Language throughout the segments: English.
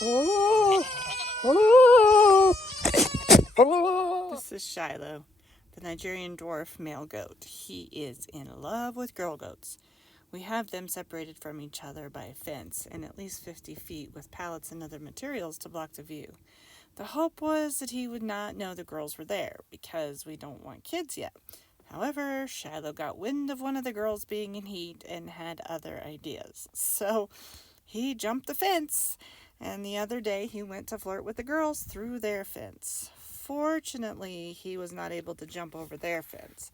This is Shiloh, the Nigerian dwarf male goat. He is in love with girl goats. We have them separated from each other by a fence and at least 50 feet with pallets and other materials to block the view. The hope was that he would not know the girls were there because we don't want kids yet. However, Shiloh got wind of one of the girls being in heat and had other ideas. So he jumped the fence, and the other day he went to flirt with the girls through their fence. Fortunately, he was not able to jump over their fence.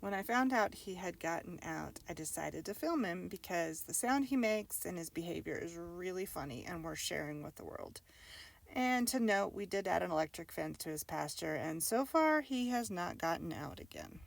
When I found out he had gotten out, I decided to film him because the sound he makes and his behavior is really funny and worth sharing with the world. And to note, we did add an electric fence to his pasture, and so far he has not gotten out again.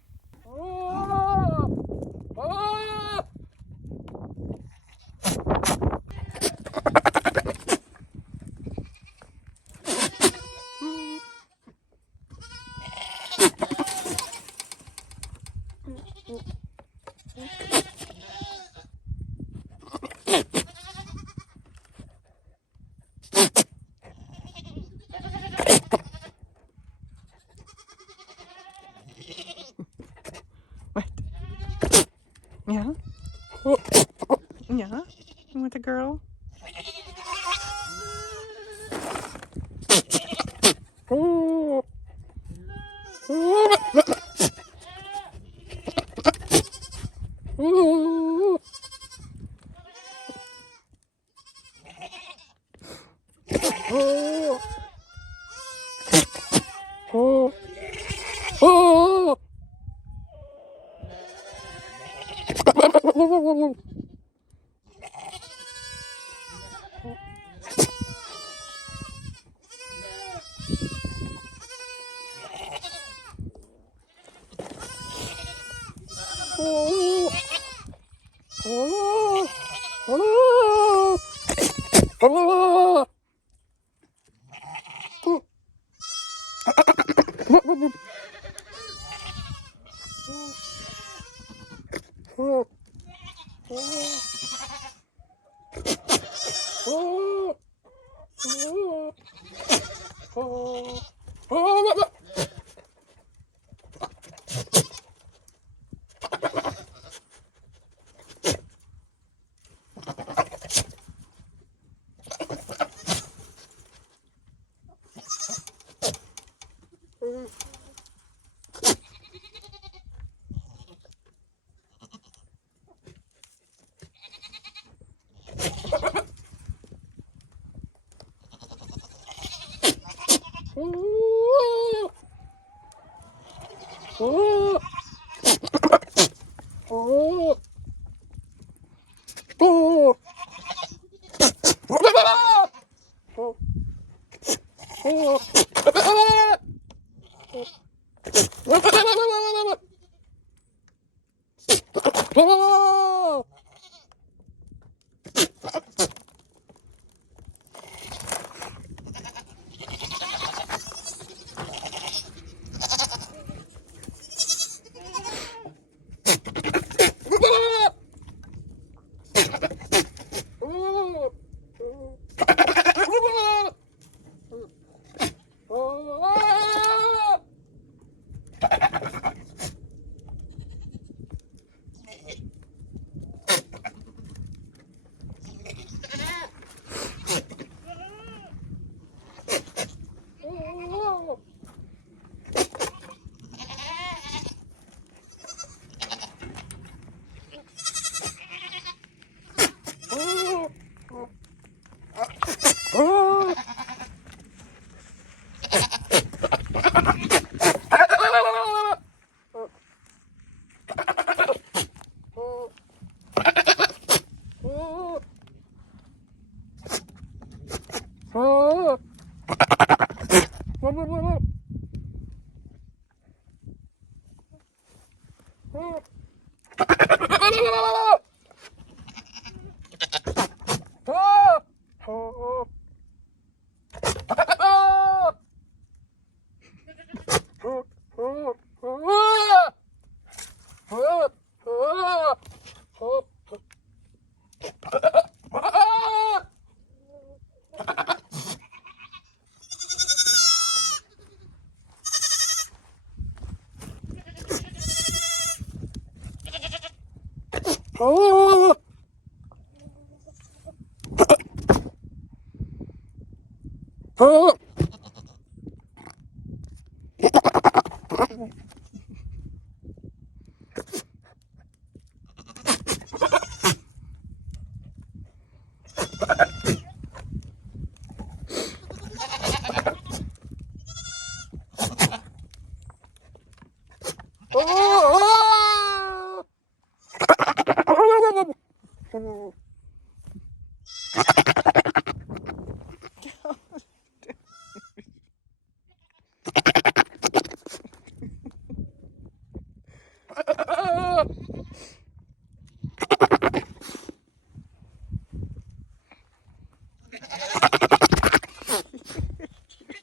What? Yeah? Yeah? You want the girl?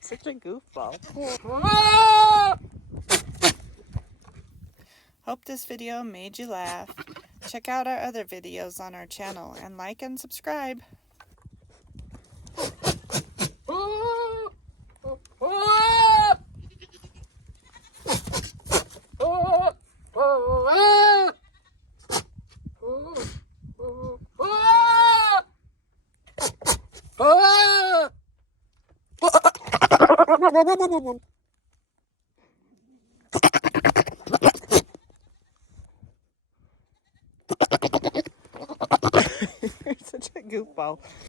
Such a goofball. Hope this video made you laugh. Check out our other videos on our channel and like and subscribe. You're such a goofball.